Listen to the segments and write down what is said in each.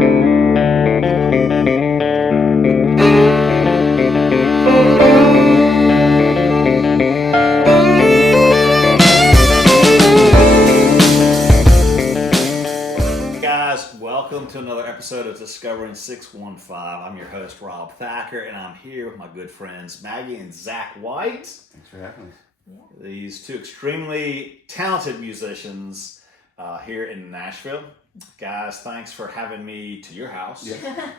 Welcome to another episode of Discovering 615. I'm your host, Rob Thacker, and I'm here with my good friends, Maggie and Zach White. Thanks for having us. Yeah. These two extremely talented musicians here in Nashville. Guys, thanks for having me to your house. Yeah.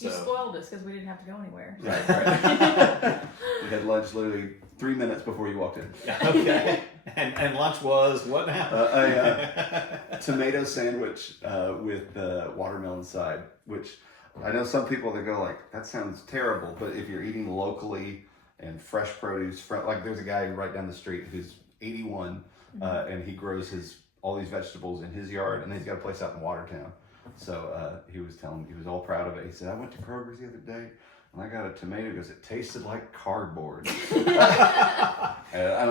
You spoiled us because we didn't have to go anywhere. Right. We had lunch literally 3 minutes before you walked in. Okay. And lunch was what now? A tomato sandwich with watermelon side, which I know some people that go like, that sounds terrible, but if you're eating locally and fresh produce, like there's a guy right down the street who's 81 and he grows all these vegetables in his yard, and then he's got a place out in Watertown. So he was telling me, he was all proud of it. He said, I went to Kroger's the other day and I got a tomato because it tasted like cardboard. I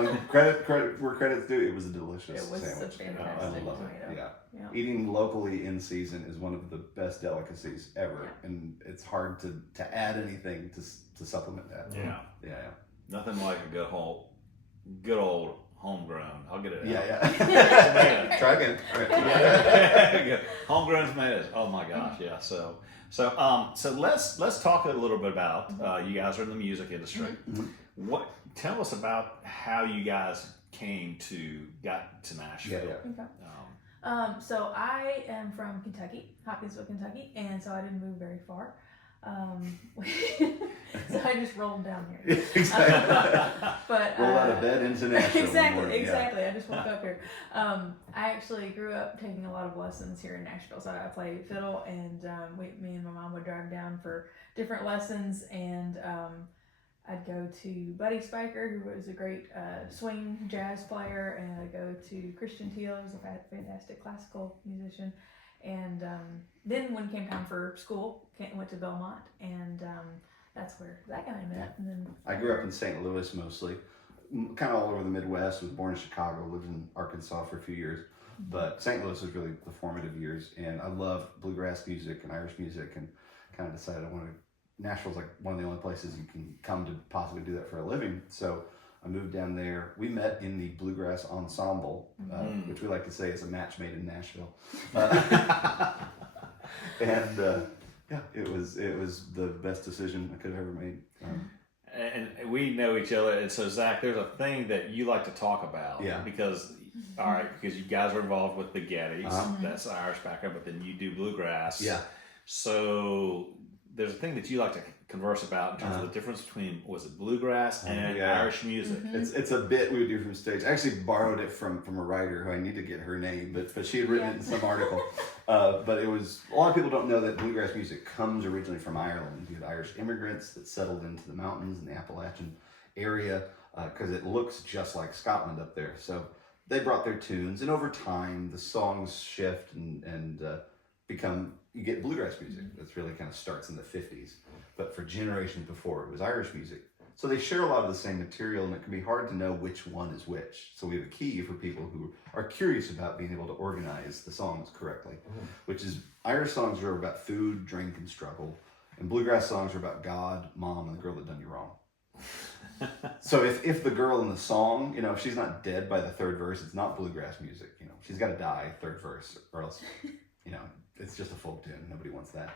mean, credit where credit's due. It was a delicious sandwich. It was a fantastic tomato. Yeah. Eating locally in season is one of the best delicacies ever, and it's hard to add anything to supplement that. Yeah. Nothing like a good old homegrown. I'll get it. Yeah. Try again. Right. Homegrown tomatoes. Oh my gosh. Yeah. So let's talk a little bit about you guys are in the music industry. Mm-hmm. Tell us about how you guys got to Nashville. Okay. So I am from Kentucky, Hopkinsville, Kentucky, and so I didn't move very far. So I just rolled down here. But roll out of bed into Nashville. Exactly. I just woke up here. I actually grew up taking a lot of lessons here in Nashville. So I played fiddle, and me and my mom would drive down for different lessons, and I'd go to Buddy Spiker, who was a great swing jazz player, and I'd go to Christian Teal, who's a fantastic classical musician. And then when it came time for school, went to Belmont, and that's where Zach and I met. And then I grew up in St. Louis mostly, kind of all over the Midwest. Was born in Chicago, lived in Arkansas for a few years, but St. Louis was really the formative years. And I love bluegrass music and Irish music, and kind of decided Nashville's like one of the only places you can come to possibly do that for a living. So I moved down there. We met in the Bluegrass Ensemble, which we like to say is a match made in Nashville. And it was the best decision I could have ever made. And we know each other, and so Zach, there's a thing that you like to talk about. Yeah. Because you guys are involved with the Gettys, that's Irish background, but then you do bluegrass. Yeah. So there's a thing that you like to converse about in terms of the difference between, was it bluegrass and Irish music? It's a bit we would do from stage. I actually borrowed it from a writer who I need to get her name, but she had written it in some article. But it was, a lot of people don't know that bluegrass music comes originally from Ireland. You had Irish immigrants that settled into the mountains in the Appalachian area because it looks just like Scotland up there. So they brought their tunes, and over time the songs shift and you get bluegrass music. That's really kind of starts in the 50s. But for generations before, it was Irish music. So they share a lot of the same material, and it can be hard to know which one is which. So we have a key for people who are curious about being able to organize the songs correctly, which is Irish songs are about food, drink, and struggle. And bluegrass songs are about God, mom, and the girl that done you wrong. So if the girl in the song, if she's not dead by the third verse, it's not bluegrass music. She's got to die third verse, or else, it's just a folk tune. Nobody wants that.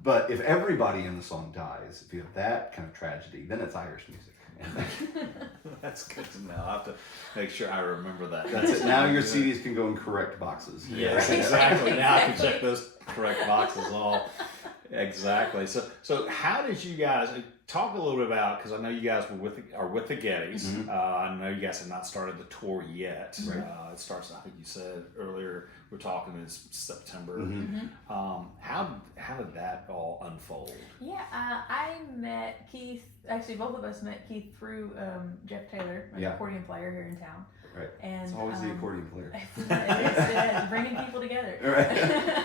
But if everybody in the song dies, if you have that kind of tragedy, then it's Irish music. That's good to know. I'll have to make sure I remember that. That's it. Now your CDs can go in correct boxes. Yes, exactly. Now I can check those correct boxes all. Exactly. So how did you guys talk a little bit about? Because I know you guys are with the Gettys. I know you guys have not started the tour yet. Right. It starts. I think you said earlier we're talking in September. How did that all unfold? Yeah, I met Keith. Actually, both of us met Keith through Jeff Taylor, an accordion player here in town. Right. And it's always the accordion player. It is bringing people together. Right.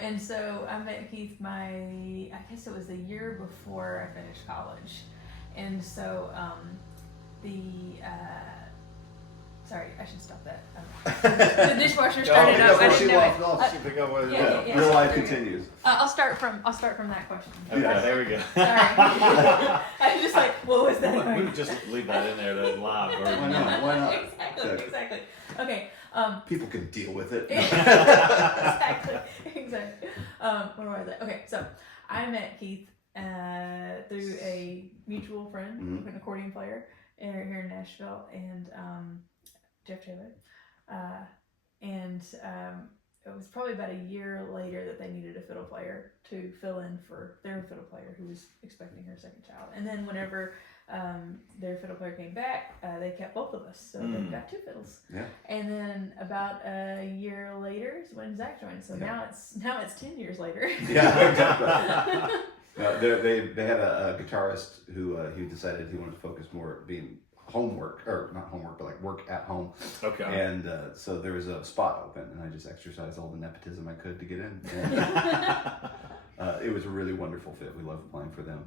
And so I met Keith I guess it was the year before I finished college. And so Sorry, I should stop that. The dishwasher started up. I didn't know it. Yeah. Real life continues. I'll start from that question. Okay, there we go. Sorry. I was just like, what was that? We would just leave that in there to live. Why not? Why not? Exactly. Okay. People can deal with it. Exactly. Where was I? Okay, so I met Keith through a mutual friend, an accordion player here in Nashville, and Jeff Taylor. It was probably about a year later that they needed a fiddle player to fill in for their fiddle player who was expecting her second child. And then whenever their fiddle player came back, they kept both of us, so they've got two fiddles. Yeah. And then about a year later is when Zach joined. So now it's 10 years later. Yeah, exactly. They had a guitarist who he decided he wanted to focus more being not homework, but like work at home. Okay. And so there was a spot open, and I just exercised all the nepotism I could to get in. And, it was a really wonderful fit. We loved playing for them.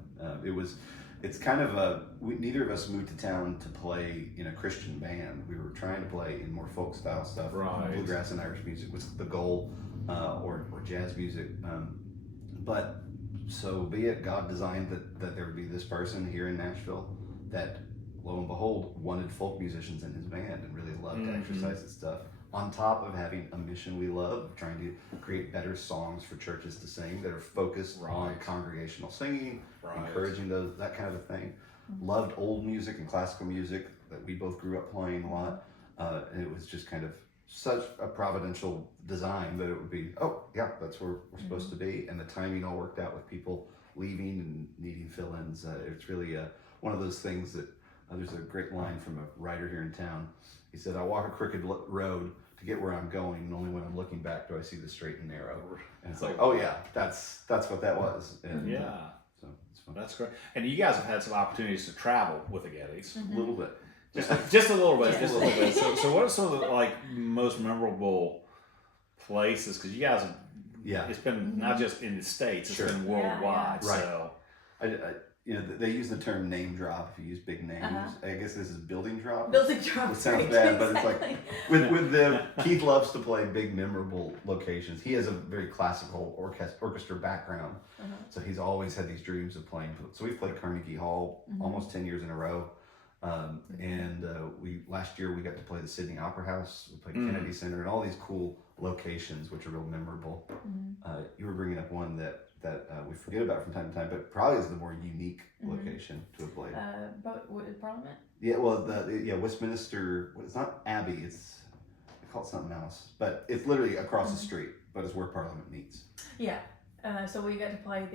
It's kind of neither of us moved to town to play in a Christian band. We were trying to play in more folk style stuff. Right. Bluegrass and Irish music was the goal, or jazz music. But so be it, God designed that there would be this person here in Nashville that, lo and behold, wanted folk musicians in his band and really loved to exercise this stuff. On top of having a mission we love, trying to create better songs for churches to sing that are focused on congregational singing, encouraging that kind of a thing. Loved old music and classical music that we both grew up playing a lot. And it was just kind of such a providential design that it would be, that's where we're supposed to be. And the timing all worked out with people leaving and needing fill-ins. It's really one of those things that there's a great line from a writer here in town. He said, "I walk a crooked road to get where I'm going, and only when I'm looking back do I see the straight and narrow." And it's like, oh yeah, that's what that was. And, so it's fun. That's great. And you guys have had some opportunities to travel with the Gettys. A little bit. Just a little bit. Just a little bit. So what are some of the most memorable places? Because you guys have, it's been not just in the States, it's been worldwide. Right. So they use the term name drop if you use big names. I guess this is building drop. Building drop. It sounds bad, but it's like with Keith loves to play big, memorable locations. He has a very classical orchestra background, so he's always had these dreams of playing. So we've played Carnegie Hall almost 10 years in a row, and last year we got to play the Sydney Opera House. We played Kennedy Center and all these cool locations, which are real memorable. You were bringing up one that we forget about from time to time, but probably is the more unique location to have played. Parliament? Yeah, well, Westminster, it's not Abbey, they call it something else, but it's literally across the street, but it's where Parliament meets. Yeah. So we got to play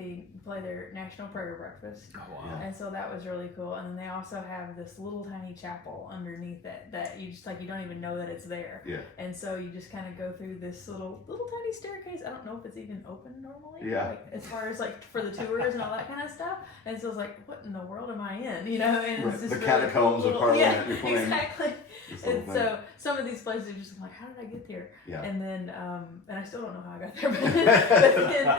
their National Prayer Breakfast. Oh, wow. And so that was really cool. And then they also have this little tiny chapel underneath that you just you don't even know that it's there. Yeah. And so you just kind of go through this little tiny staircase. I don't know if it's even open normally. Yeah. As far as for the tours and all that kind of stuff. And so it's like, what in the world am I in? And it's just the catacombs of Parliament. Yeah, you're playing exactly. And so some of these places are just like, how did I get there? Yeah. And then, and I still don't know how I got there, but then,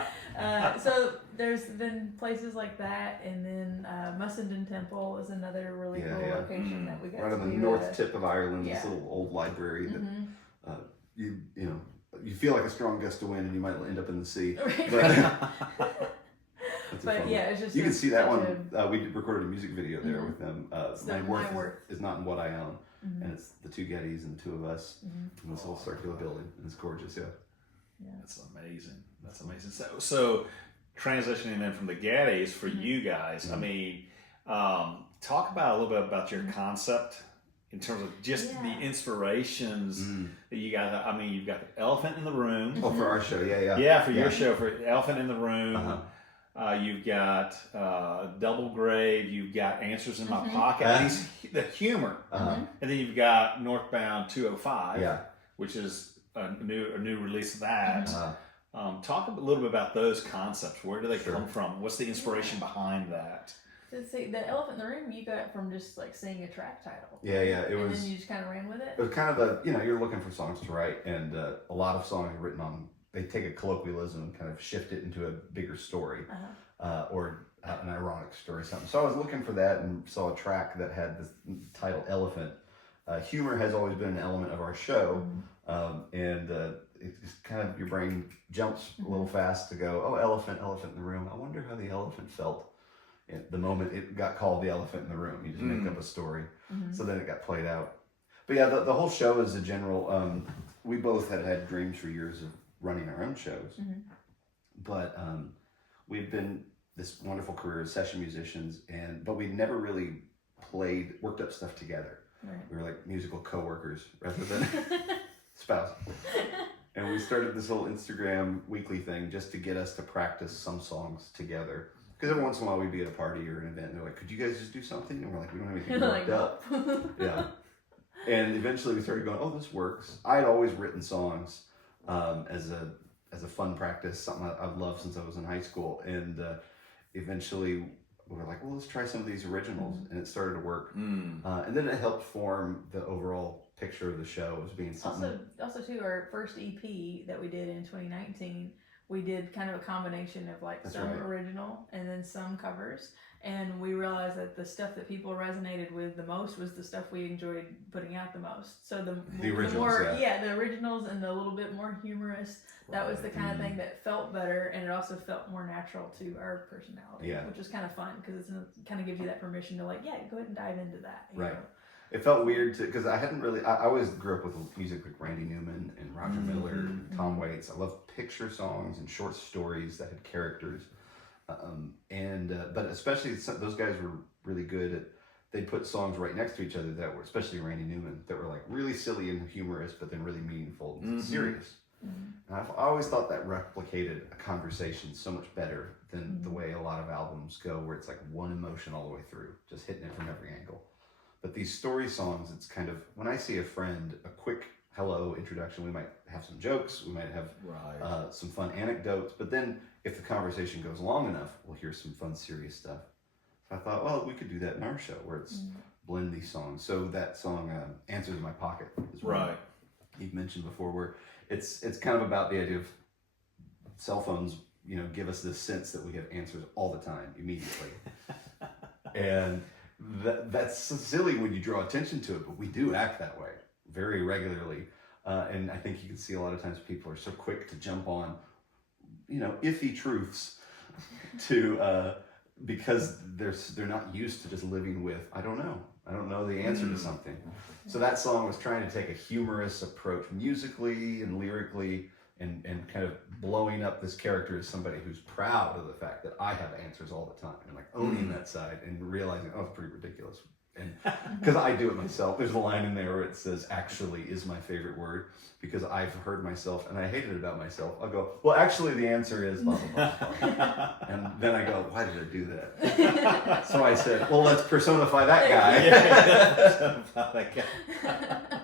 so there's been places like that, and then Mussenden Temple is another really cool location that we got right on the north tip of Ireland. This little old library that you feel like a strong gust of wind, and you might end up in the sea. But it's just you can see that one. We recorded a music video there with them. My Worth is not in what I own, and it's the two Gettys and the two of us in this little circular building, and it's gorgeous. Yeah. That's amazing. That's amazing. So transitioning then from the Gettys for you guys, I mean, talk about a little bit about your concept in terms of just the inspirations that you guys. I mean, you've got the elephant in the room. Oh, for our show, for your show, for elephant in the room. You've got Double Grave. You've got Answers in My Pocket. The humor, and then you've got Northbound 205, which is a new release of that. Talk a little bit about those concepts. Where do they come from? What's the inspiration behind that? See, the elephant in the room you got from just seeing a track title. It was. And then you just kind of ran with it. It was kind of you're looking for songs to write, and a lot of songs are written on. They take a colloquialism and kind of shift it into a bigger story, or an ironic story, or something. So I was looking for that and saw a track that had this title "Elephant," Humor has always been an element of our show, and it's just kind of your brain jumps a little fast to go, oh, elephant in the room. I wonder how the elephant felt at the moment it got called the elephant in the room. You just make up a story. So then it got played out. But yeah, the whole show is a general. We both had dreams for years of running our own shows, but we've been this wonderful career as session musicians, but we never really worked up stuff together. Right. We were like musical coworkers rather than spouse. And we started this little Instagram weekly thing just to get us to practice some songs together. Because every once in a while we'd be at a party or an event and they're like, could you guys just do something? And we're like, we don't have anything worked up. Yeah. And eventually we started going, oh, this works. I had always written songs as a fun practice, something I've loved since I was in high school. And eventually we were like, well, let's try some of these originals. And it started to work. And then it helped form the overall picture of the show as being something. Also too, our first EP that we did in 2019, we did kind of a combination of like some original and then some covers. And we realized that the stuff that people resonated with the most was the stuff we enjoyed putting out the most. So the originals, the originals and the little bit more humorous, that was the kind of thing that felt better, and it also felt more natural to our personality, which was kind of fun because it kind of gives you that permission to like, go ahead and dive into that. You know? It felt weird because I hadn't really. I always grew up with music like Randy Newman and Roger Miller and Tom Waits. I love picture songs and short stories that had characters, but especially those guys were really good at. They'd put songs right next to each other that were, especially Randy Newman, that were like really silly and humorous, but then really meaningful and serious. And I've always thought that replicated a conversation so much better than the way a lot of albums go, where it's like one emotion all the way through, just hitting it from every angle. But these story songs, it's kind of, when I see a friend, a quick hello introduction, we might have some jokes, we might have some fun anecdotes, but then if the conversation goes long enough, we'll hear some fun, serious stuff. So I thought, well, we could do that in our show, where it's blend these songs. So that song, Answers in My Pocket, is one you've mentioned before, where it's kind of about the idea of cell phones, give us this sense that we have answers all the time, immediately. And that's silly when you draw attention to it, but we do act that way very regularly. And I think you can see a lot of times people are so quick to jump on, iffy truths because they're not used to just living with, I don't know the answer to something. So that song was trying to take a humorous approach musically and lyrically and kind of blowing up this character as somebody who's proud of the fact that I have answers all the time, and like owning that side and realizing, oh, it's pretty ridiculous. And because I do it myself, there's a line in there where it says, actually is my favorite word, because I've heard myself and I hate it about myself. I'll go, well, actually the answer is blah, blah, blah, blah. And then I go, why did I do that? So I said, well, let's personify that guy. Personify that guy.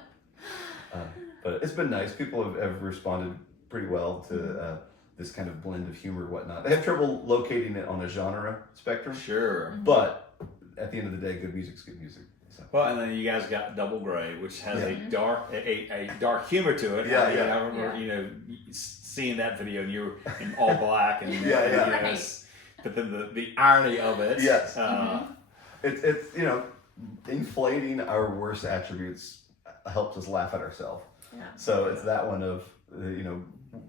But it's been nice. People have responded pretty well to this kind of blend of humor and whatnot. They have trouble locating it on a genre spectrum. Sure. But at the end of the day, good music's good music. So. Well, and then you guys got Double Gray, which has a dark humor to it. I remember, seeing that video, and you were in all black, and but then the irony of it. Yes. It's inflating our worst attributes helps us laugh at ourselves. Yeah. So it's that one of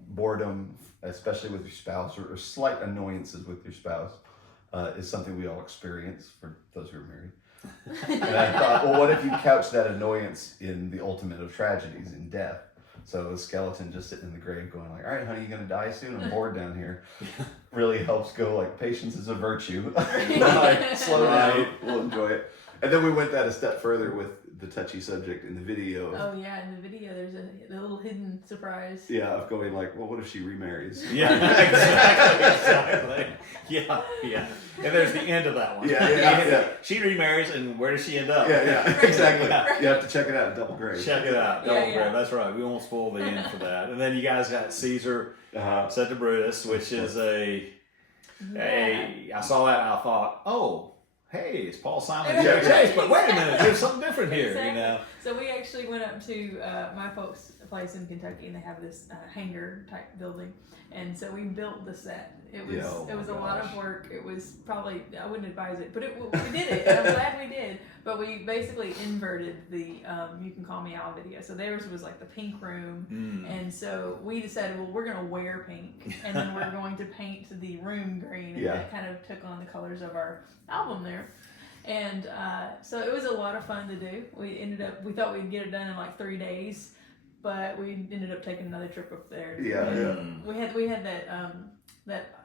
boredom, especially with your spouse, or slight annoyances with your spouse. Is something we all experience for those who are married. And I thought, well, what if you couch that annoyance in the ultimate of tragedies, in death? So a skeleton just sitting in the grave going like, all right, honey, you gonna die soon? I'm bored down here. Really helps go like, patience is a virtue. Slow down, we'll enjoy it. And then we went that a step further with the touchy subject in the video. Oh yeah, in the video there's a little hidden surprise. Yeah, of going like, well, what if she remarries? Yeah, exactly. Yeah. And there's the end of that one. Yeah. She remarries, and where does she end up? Yeah, exactly. You have to check it out, Double Gray. Check it out, Double Gray. That's right. We won't spoil the end for that. And then you guys got Caesar set to Brutus, which is I saw that and I thought, oh, hey, it's Paul Simon and Jerry Chase, but wait a minute, there's something different here, Exactly. you know. So we actually went up to my folks' place in Kentucky, and they have this hangar type building, and so we built the set. It was a lot of work. It was probably, I wouldn't advise it, but we did it. I'm glad we did. But we basically inverted the "You Can Call Me Al" video. So theirs was like the pink room, and so we decided, well, we're gonna wear pink, and then we're going to paint the room green, and that kind of took on the colors of our album there. And so it was a lot of fun to do. We thought we'd get it done in like 3 days, but we ended up taking another trip up there. We had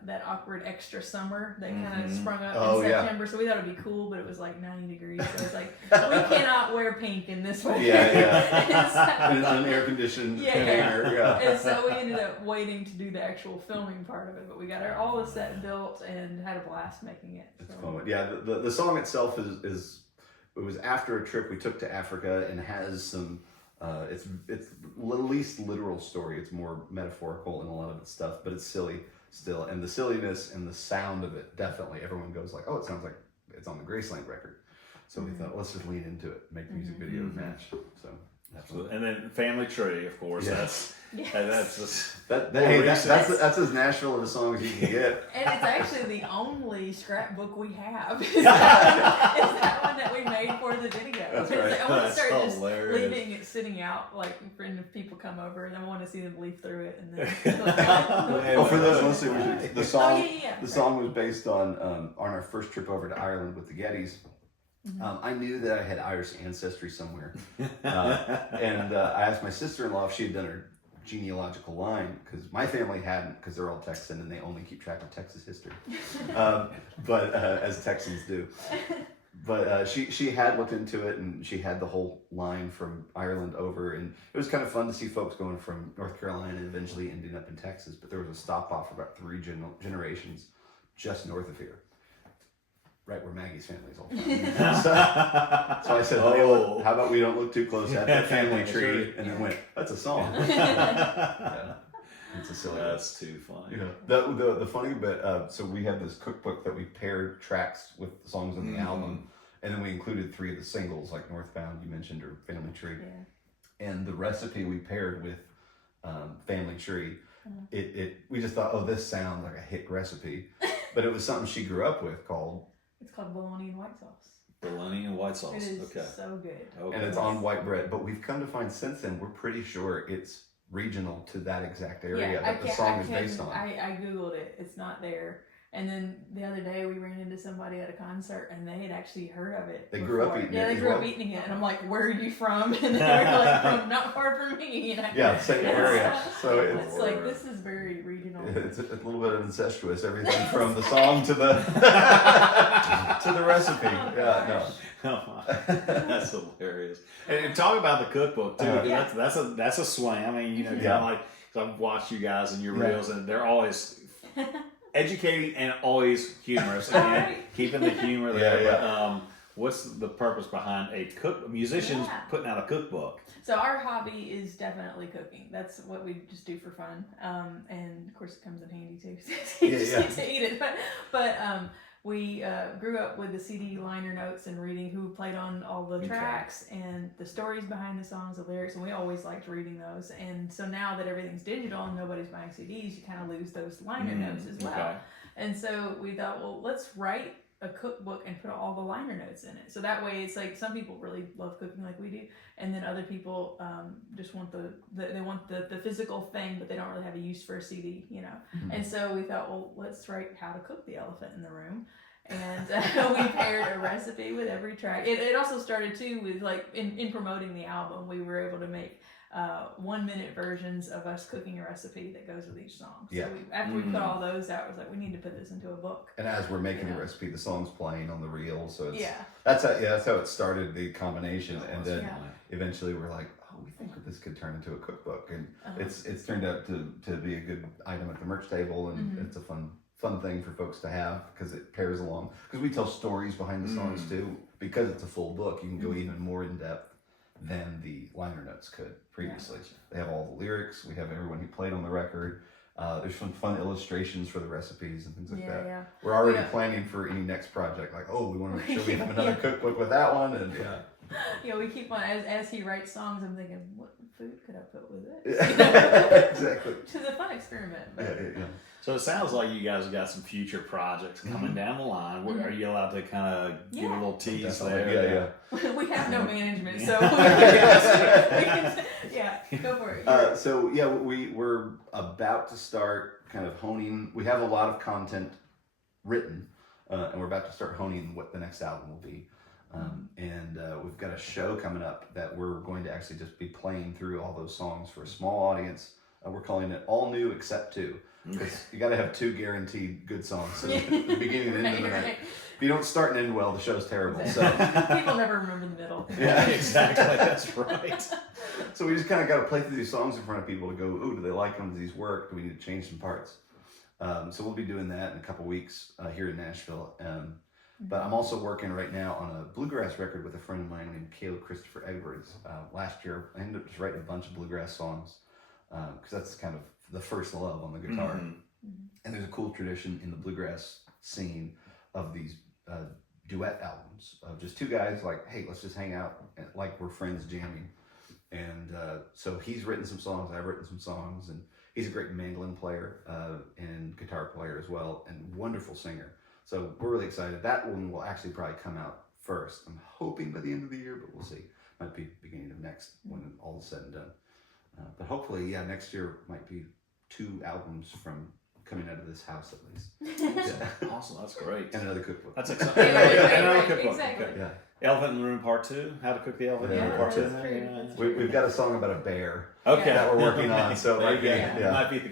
that awkward extra summer that kind of sprung up in September, so we thought it'd be cool, but it was like 90 degrees, so it's like, we cannot wear pink in this way. In an unair-conditioned hangar. And so we ended up waiting to do the actual filming part of it, but we got all the set built and had a blast making it. It's fun. Yeah, the song itself is it was after a trip we took to Africa, and has some it's the least literal story. It's more metaphorical in a lot of its stuff, but it's silly still, and the silliness and the sound of it, definitely everyone goes like, oh, it sounds like it's on the Graceland record. So we thought, let's just lean into it, make the music video match. So absolutely. And then Family Tree, of course. That's just that's as Nashville of a song as you can get. And it's actually the only scrapbook we have. Is that one that we made for the video. That's right. I want to start That's just hilarious. leaving it sitting out, like if people come over, and I want to see them leaf through it, and then. For those listening, the song the song was based on our first trip over to Ireland with the Gettys. I knew that I had Irish ancestry somewhere, and I asked my sister-in-law if she had done her genealogical line, because my family hadn't, because they're all Texan and they only keep track of Texas history, but as Texans do. But she had looked into it, and she had the whole line from Ireland over, and it was kind of fun to see folks going from North Carolina and eventually ending up in Texas. But there was a stop off for about 3 generations just north of here, right where Maggie's family is all from. So I said, honey, how about we don't look too close at that family tree? And then went, that's a song. It's a silly. That's too funny. The funny bit, so we had this cookbook that we paired tracks with the songs on the album, and then we included 3 of the singles, like Northbound, you mentioned, or Family Tree. And the recipe we paired with Family Tree, we just thought, oh, this sounds like a hit recipe. But it was something she grew up with It's called bologna and white sauce. Bologna and white sauce. It is okay. so good. Okay. And it's on white bread. But we've come to find since then, we're pretty sure it's regional to that exact area that the song is based on. I Googled it. It's not there. And then the other day we ran into somebody at a concert, and they had actually heard of it. They grew up eating it. Yeah, they grew up eating it. And I'm like, where are you from? And they were like, from not far from me. And Same area. So it's like, this is very regional. It's a little bit of incestuous, everything from the song to the to the recipe. That's hilarious. And talk about the cookbook too. That's a swing. I mean, kind of like, cause I've watched you guys and your reels, and they're always educating and always humorous, and keeping the humor there. But, what's the purpose behind musicians putting out a cookbook? So our hobby is definitely cooking. That's what we just do for fun. And of course it comes in handy too. You just get to eat it. But we grew up with the CD liner notes and reading who played on all the tracks and the stories behind the songs, the lyrics, and we always liked reading those. And so now that everything's digital and nobody's buying CDs, you kind of lose those liner notes as well. Okay. And so we thought, well, let's write a cookbook and put all the liner notes in it. So that way it's like, some people really love cooking like we do, and then other people just want they want the physical thing, but they don't really have a use for a CD, And so we thought, well, let's write how to cook the elephant in the room. And we paired a recipe with every track. It also started too with like in promoting the album, we were able to make 1-minute versions of us cooking a recipe that goes with each song. So after we put all those out, it was like, we need to put this into a book. And as we're making the recipe, the song's playing on the reel, so it's that's how it started, the combination. And then eventually we're like, oh, we think that this could turn into a cookbook, and it's turned out to be a good item at the merch table, and it's a fun thing for folks to have, because it pairs along, because we tell stories behind the songs too. Because it's a full book, you can go even more in depth than the liner notes could previously. They have all the lyrics, we have everyone who played on the record, There's some fun illustrations for the recipes and things like that. Yeah. We're already planning for any next project. Like, oh, we want to make sure we have another cookbook with that one, and Yeah, we keep on as he writes songs. I'm thinking, what food could I put with it? Exactly. Which is a fun experiment. But. Yeah. So it sounds like you guys have got some future projects coming down the line. Are you allowed to kind of give a little tease there? Yeah. We have no management, so go for it. We're about to start kind of honing. We have a lot of content written, and we're about to start honing what the next album will be. We've got a show coming up that we're going to actually just be playing through all those songs for a small audience. We're calling it All New Except Two, because you got to have 2 guaranteed good songs. So the beginning and end of the night. If you don't start and end well, the show's terrible. Exactly. So people never remember the middle. Yeah, exactly. That's right. So we just kind of got to play through these songs in front of people to go, ooh, do they like them? Do these work? Do we need to change some parts? So we'll be doing that in a couple weeks here in Nashville. But I'm also working right now on a bluegrass record with a friend of mine named Caleb Christopher Edwards. Last year, I ended up just writing a bunch of bluegrass songs because that's kind of the first love on the guitar. And there's a cool tradition in the bluegrass scene of these duet albums of just 2 guys like, hey, let's just hang out like we're friends jamming. And so he's written some songs, I've written some songs, and he's a great mandolin player and guitar player as well, and wonderful singer. So we're really excited. That one will actually probably come out first. I'm hoping by the end of the year, but we'll see. Might be beginning of next when all is said and done. But hopefully, next year might be 2 albums from coming out of this house at least. Awesome. That's great. And another cookbook. That's exciting. Another cookbook. Exactly. Okay. Yeah. Elephant in the Room Part 2. How to cook the elephant in the room Part 2. That's true. We've got a song about a bear Okay. that we're working on. So there you go. yeah. It might be the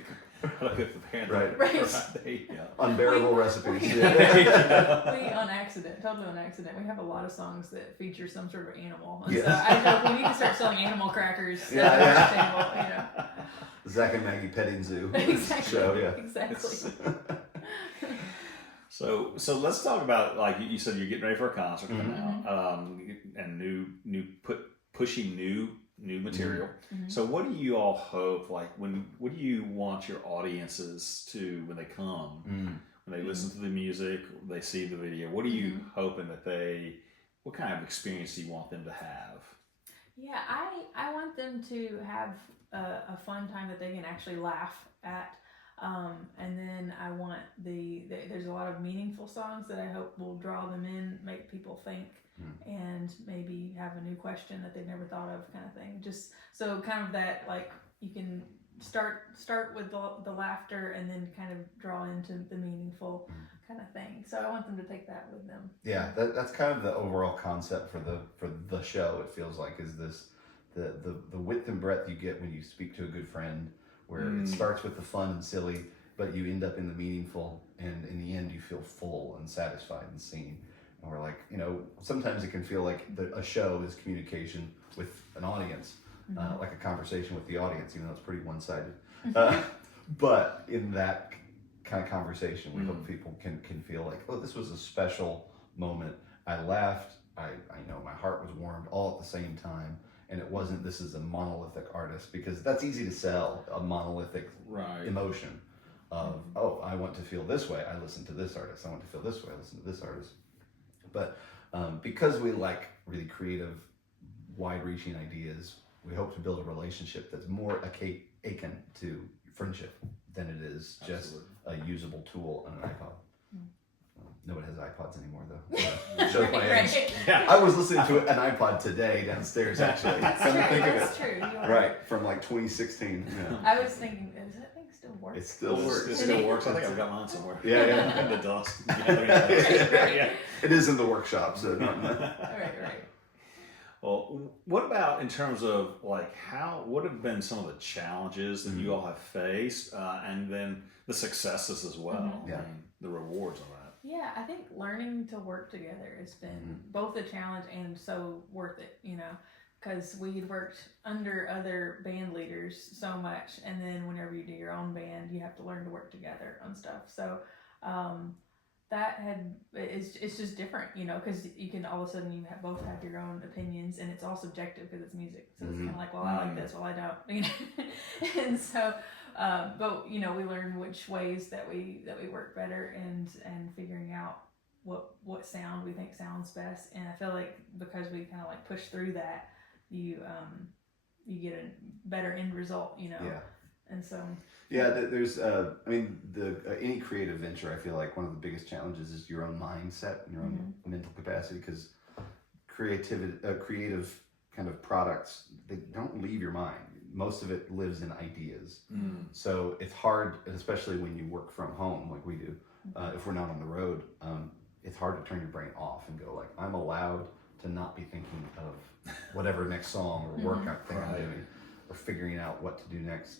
how to cook the bear. Right. There you go. Unbearable recipes. We on accident, totally on accident. We have a lot of songs that feature some sort of animal. And so I joke we need to start selling animal crackers. Zach and Maggie Petting Zoo Exactly. show. Yeah. Exactly. So let's talk about, like you said, you're getting ready for a concert coming out, and pushing new material. So what do you all hope, like what do you want your audiences to, when they come, when they listen to the music, they see the video, what are you hoping that what kind of experience do you want them to have? Yeah, I want them to have a fun time that they can actually laugh at. And then I want there's a lot of meaningful songs that I hope will draw them in, make people think, and maybe have a new question that they've never thought of, kind of thing. Just so kind of that, like, you can start with the laughter and then kind of draw into the meaningful kind of thing. So I want them to take that with them. Yeah, that's kind of the overall concept for the show. It feels like is this the width and breadth you get when you speak to a good friend, where it starts with the fun and silly, but you end up in the meaningful, and in the end you feel full and satisfied and seen. And we're like, sometimes it can feel like a show is communication with an audience, like a conversation with the audience, even though it's pretty one-sided. But in that kind of conversation, we hope people can feel like, oh, this was a special moment. I laughed, I know my heart was warmed all at the same time. And it wasn't, this is a monolithic artist, because that's easy to sell, a monolithic emotion of, oh, I want to feel this way, I listen to this artist. I want to feel this way, I listen to this artist. But because we like really creative, wide-reaching ideas, we hope to build a relationship that's more akin to friendship than it is just a usable tool on an iPod. Nobody has iPods anymore, though. It shows my age. Yeah. I was listening to an iPod today downstairs, actually. That's Come true. to think of That's it. true. Right, from like 2016. Yeah. I was thinking, does that thing still work? It still works. It still works. I think I've got mine somewhere. Yeah. In the dust. Yeah. It is in the workshop, so not. Right. Well, what about in terms of, like, what have been some of the challenges that you all have faced, and then the successes as well? Yeah. I mean, the rewards of that. Yeah, I think learning to work together has been both a challenge and so worth it, because we had worked under other band leaders so much, and then whenever you do your own band, you have to learn to work together on stuff. So it's just different, because you can all of a sudden both have your own opinions, and it's all subjective because it's music. So it's kind of like, well, I like this, well, I don't, and so But we learn which ways that we work better, and figuring out what sound we think sounds best. And I feel like because we kind of like push through that, you get a better end result. Yeah. And so. Yeah, there's, any creative venture, I feel like one of the biggest challenges is your own mindset and your own mental capacity, because creative kind of products, they don't leave your mind. Most of it lives in ideas. So it's hard, especially when you work from home like we do, if we're not on the road, it's hard to turn your brain off and go like, I'm allowed to not be thinking of whatever next song or workout thing I'm doing, or figuring out what to do next.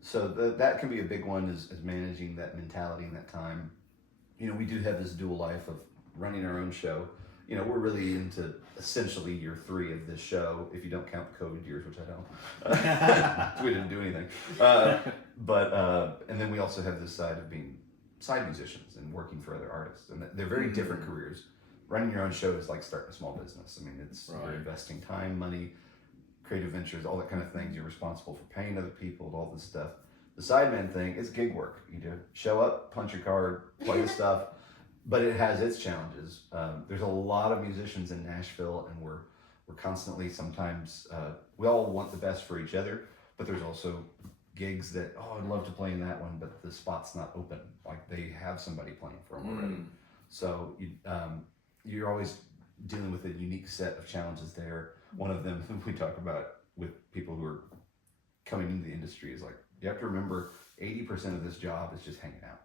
So that can be a big one, is managing that mentality and that time. We do have this dual life of running our own show. We're really into essentially year 3 of this show, if you don't count the COVID years, which I don't. We didn't do anything. And then we also have this side of being side musicians and working for other artists. And they're very different careers. Running your own show is like starting a small business. It's you're investing time, money, creative ventures, all that kind of things. You're responsible for paying other people, all this stuff. The sideman thing is gig work. You do show up, punch your card, play the stuff, but it has its challenges. There's a lot of musicians in Nashville, and we're constantly, sometimes we all want the best for each other, but there's also gigs that, I'd love to play in that one, but the spot's not open. Like they have somebody playing for them already. So you're always dealing with a unique set of challenges there. One of them we talk about with people who are coming into the industry is like, you have to remember 80% of this job is just hanging out.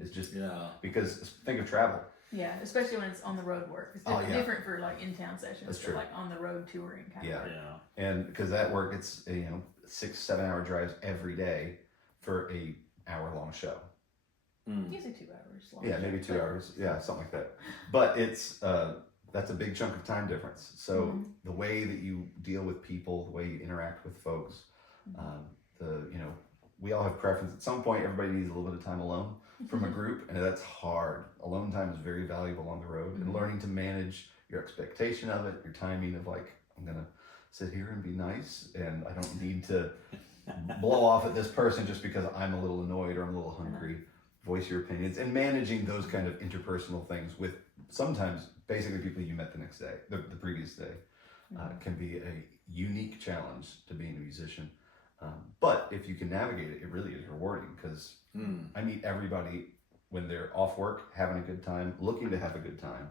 It's just because think of travel. Yeah, especially when it's on the road work. It's different for like in-town sessions. That's true. But like on the road touring kind of work. And because that work, it's 6-7 hour drives every day for a hour-long show. Usually 2 hours long. Yeah, maybe 2 hours. Yeah, something like that. But it's that's a big chunk of time difference. So the way that you deal with people, the way you interact with folks, we all have preference. At some point, everybody needs a little bit of time alone from a group, and that's hard. Alone time is very valuable on the road, and learning to manage your expectation of it, your timing of like, I'm gonna sit here and be nice, and I don't need to blow off at this person just because I'm a little annoyed or I'm a little hungry. Voice your opinions, and managing those kind of interpersonal things with sometimes basically people you met the next day, the previous day, can be a unique challenge to being a musician. But if you can navigate it, it really is rewarding, because I meet everybody when they're off work, having a good time, looking to have a good time.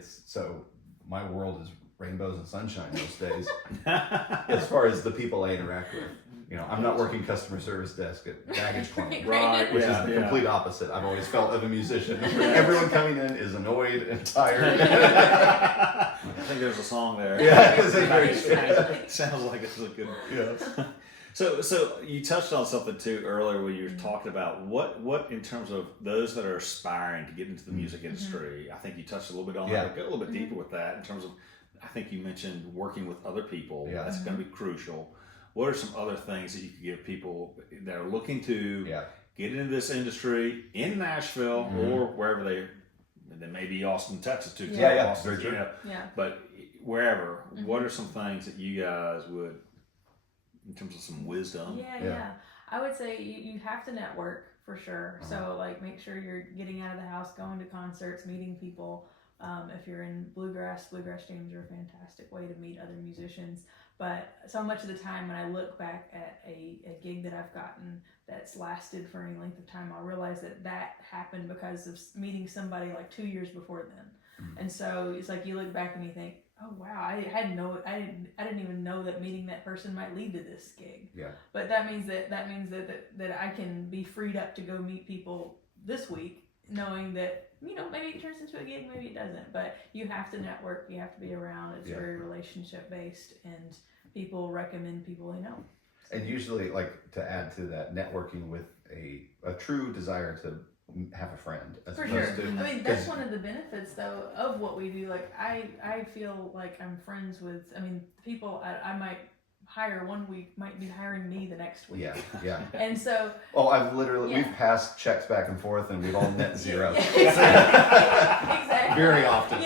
So my world is rainbows and sunshine most days as far as the people I interact with. I'm not working customer service desk at baggage claim, which is the complete opposite I've always felt of a musician. Everyone coming in is annoyed and tired. I think there's a song there. Sounds like it's a good. So you touched on something too earlier when you were talking about what in terms of those that are aspiring to get into the music industry. I think you touched a little bit on that. But go a little bit deeper with that in terms of, I think you mentioned working with other people. That's going to be crucial. What are some other things that you could give people that are looking to get into this industry in Nashville or wherever they may be, Austin, Texas too. Austin, very true. But wherever, what are some things that you guys would, in terms of some wisdom? I would say you have to network for sure. So like make sure you're getting out of the house, going to concerts, meeting people. If you're in bluegrass jams are a fantastic way to meet other musicians. But so much of the time when I look back at a gig that I've gotten that's lasted for any length of time, I'll realize that happened because of meeting somebody like 2 years before then. And so it's like you look back and you think, oh wow, I didn't even know that meeting that person might lead to this gig. But that means that I can be freed up to go meet people this week, knowing that maybe it turns into a gig, maybe it doesn't. But you have to network, you have to be around. It's very relationship based, and people recommend people they know. And usually, like, to add to that, networking with a true desire to have a friend. For sure. That's one of the benefits, though, of what we do. Like, I feel like I'm friends with, people I might hire one week might be hiring me the next week. And so... I've literally, we've passed checks back and forth, and we've all net zero. Exactly. Very often.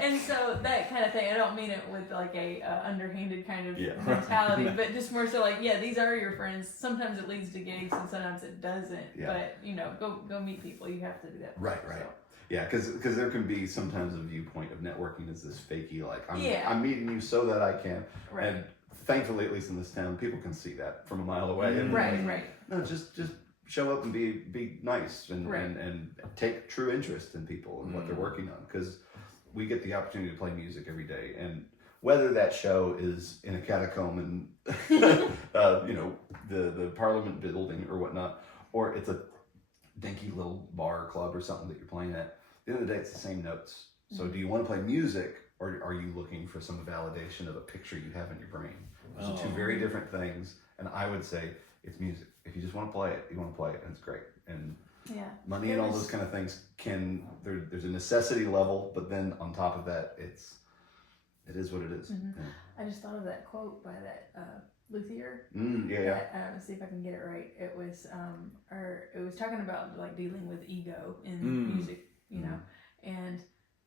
And so that kind of thing, I don't mean it with like a underhanded kind of Yeah. mentality, but just more so like, yeah, these are your friends. Sometimes it leads to gigs and sometimes it doesn't. Yeah. But, go meet people. You have to do that. Right. So. Yeah, because there can be sometimes a viewpoint of networking is this fakey, like Yeah. I'm meeting you so that I can. Right. And thankfully, at least in this town, people can see that from a mile away. And Right. No, just show up and be nice and take true interest in people and what they're working on, because we get the opportunity to play music every day, and whether that show is in a catacomb in the Parliament building or whatnot, or it's a dinky little bar or club or something that you're playing at the end of the day, it's the same notes. So do you want to play music, or are you looking for some validation of a picture you have in your brain? Those are two very different things, and I would say it's music. If you just want to play it, you want to play it, and it's great. And money and all those kind of things there's a necessity level, but then on top of that, it is what it is. Mm-hmm. I just thought of that quote by that luthier. Let's see if I can get it right. It was talking about like dealing with ego in music, and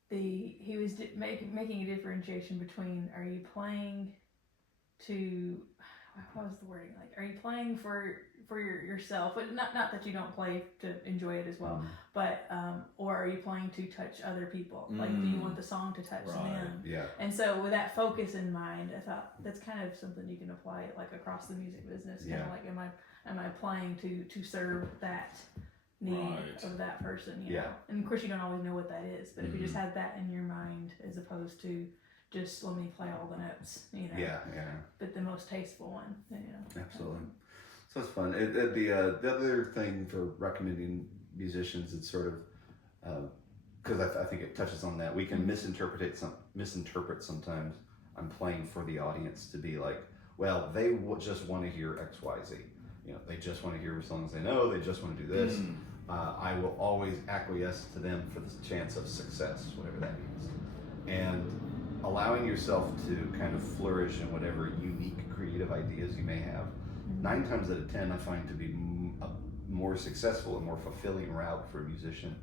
he was making a differentiation between, are you playing to, what was the wording, like, are you playing for yourself, but not that you don't play to enjoy it as well, but or are you playing to touch other people? Like, do you want the song to touch them? Yeah. And so with that focus in mind, I thought that's kind of something you can apply like across the music business. Kind of like, am I playing to serve that need of that person? You know? And of course, you don't always know what that is, but if you just have that in your mind, as opposed to just let me play all the notes, but the most tasteful one, Absolutely. So it's fun. The other thing for recommending musicians, it's sort of because I think it touches on that. We can misinterpret sometimes. I'm playing for the audience to be like, well, they just want to hear X, Y, Z. They just want to hear songs they know. They just want to do this. I will always acquiesce to them for the chance of success, whatever that means. And allowing yourself to kind of flourish in whatever unique creative ideas you may have, 9 times out of 10 I find to be a more successful and more fulfilling route for a musician,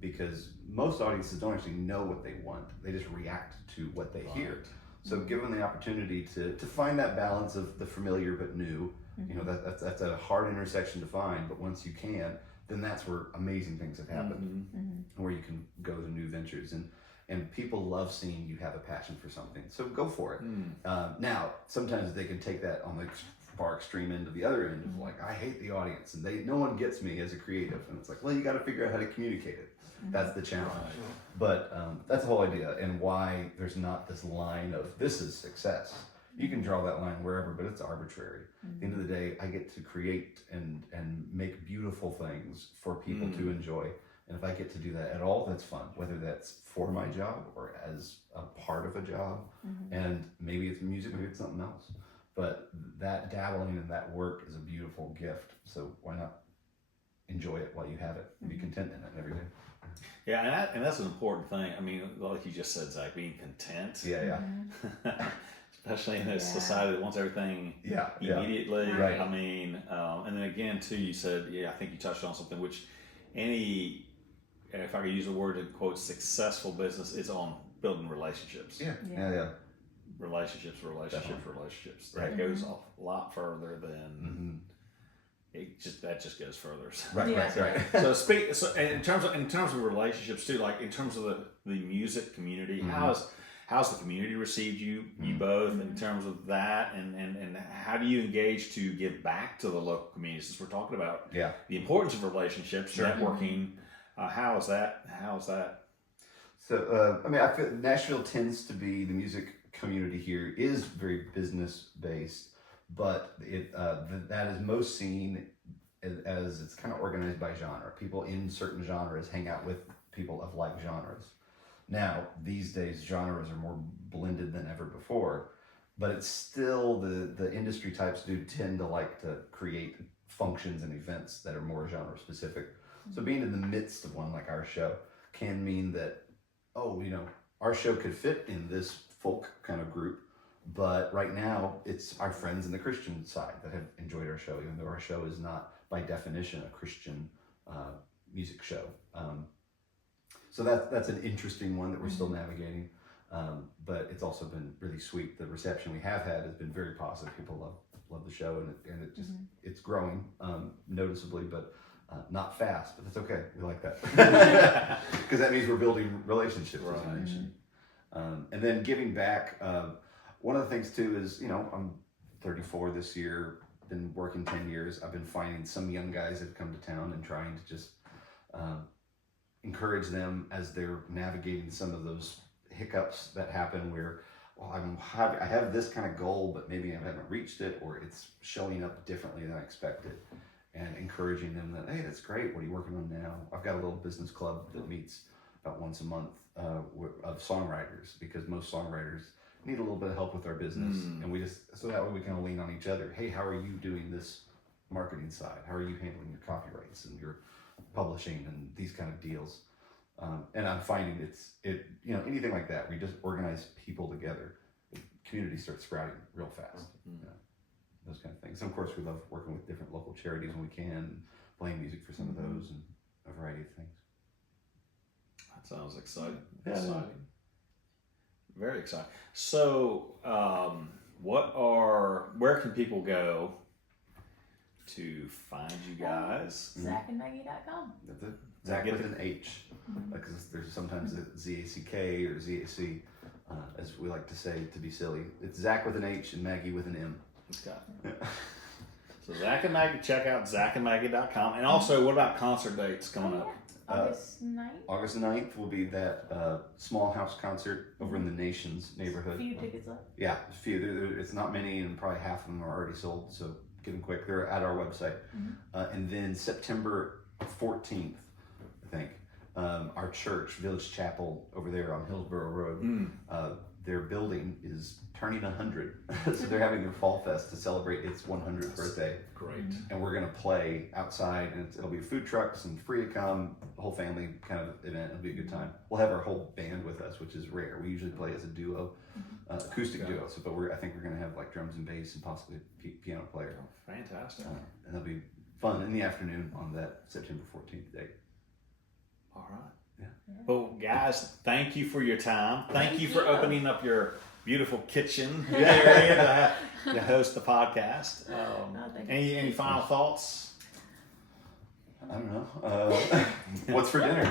because most audiences don't actually know what they want. They just react to what they hear. So give them the opportunity to find that balance of the familiar but new. That's a hard intersection to find, but once you can, then that's where amazing things have happened, where you can go to new ventures. And people love seeing you have a passion for something, so go for it. Now, sometimes they can take that on the far extreme end of the other end of like, I hate the audience, and no one gets me as a creative. And it's like, well, you got to figure out how to communicate it. That's the challenge. But that's the whole idea, and why there's not this line of this is success. You can draw that line wherever, but it's arbitrary. At the end of the day, I get to create and make beautiful things for people to enjoy. And if I get to do that at all, that's fun, whether that's for my job or as a part of a job. And maybe it's music, maybe it's something else. But that dabbling in that work is a beautiful gift. So why not enjoy it while you have it and be content in it every day? Yeah, and that's an important thing. I mean, like you just said, Zach, being content. Yeah. Especially in this society that wants everything immediately. Right. I mean, and then again, too, you said, I think you touched on something, which any, if I could use the word in quote, successful business is on building relationships. Yeah. Relationships. Definitely. That goes a lot further than that just goes further. Right. So in terms of relationships too, like in terms of the music community, how's the community received you both in terms of that, and how do you engage to give back to the local community, since we're talking about the importance of relationships, networking? How is that? So I feel Nashville tends to be, the music community here is very business based, but that is most seen as it's kind of organized by genre. People in certain genres hang out with people of like genres. Now, these days, genres are more blended than ever before, but it's still the industry types do tend to like to create functions and events that are more genre specific. So being in the midst of one like our show can mean that, our show could fit in this folk kind of group, but right now it's our friends in the Christian side that have enjoyed our show, even though our show is not by definition a Christian music show. So that's an interesting one that we're still navigating. But it's also been really sweet. The reception we have had has been very positive. People love the show, and it just it's growing noticeably, but not fast. But that's okay. We like that because that means we're building relationships, as you mentioned. And then giving back. One of the things too is, I'm 34 this year. Been working 10 years. I've been finding some young guys that come to town and trying to just encourage them as they're navigating some of those hiccups that happen where, well, I have this kind of goal, but maybe I haven't reached it, or it's showing up differently than I expected, and encouraging them that, hey, that's great. What are you working on now? I've got a little business club that meets about once a month of songwriters, because most songwriters need a little bit of help with our business, and so that way we kind of lean on each other. Hey, how are you doing this marketing side? How are you handling your copyrights and your publishing and these kind of deals? And I'm finding anything like that, we just organize people together, the community starts sprouting real fast. Those kind of things. And of course, we love working with different local charities when we can, playing music for some of those, and a variety of things. That sounds exciting. Yeah. Exciting. Very exciting. So, where can people go to find you guys? ZachandMaggie.com. That's it. Zach with an H, because there's sometimes a ZACK or ZAC, as we like to say to be silly. It's Zach with an H and Maggie with an M. Okay. So Zach and Maggie, check out ZachandMaggie.com. And also, what about concert dates coming up? August 9th. August 9th will be that small house concert over in the Nations neighborhood. A few tickets left. Yeah, a few. It's not many, and probably half of them are already sold, so get them quick. They're at our website. And then September 14th, I think, our church, Village Chapel, over there on Hillsborough Road, their building is turning 100. So they're having their Fall Fest to celebrate its 100th birthday. Great. And we're going to play outside, and it'll be food trucks and free to come, the whole family kind of event. It'll be a good time. We'll have our whole band with us, which is rare. We usually play as a duo, acoustic duo. So, but I think we're going to have like drums and bass and possibly a piano player. Oh, fantastic. And that'll be fun in the afternoon on that September 14th date. All right. Yeah. Well, guys, thank you for your time. Thank you for opening up your beautiful kitchen Yeah. area to host the podcast. Thank Any final thoughts? I don't know. What's for dinner?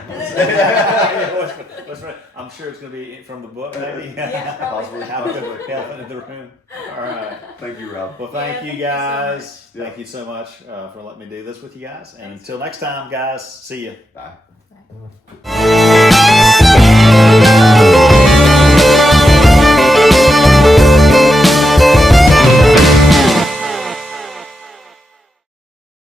What's for- I'm sure it's going to be from the book, maybe. Yeah, probably. Have a good elephant in the room. All right. Thank you, Rob. Well, thank you thank you so guys. much. Thank you so much for letting me do this with you guys. And Thanks. until next time, guys, see you. Bye. Bye.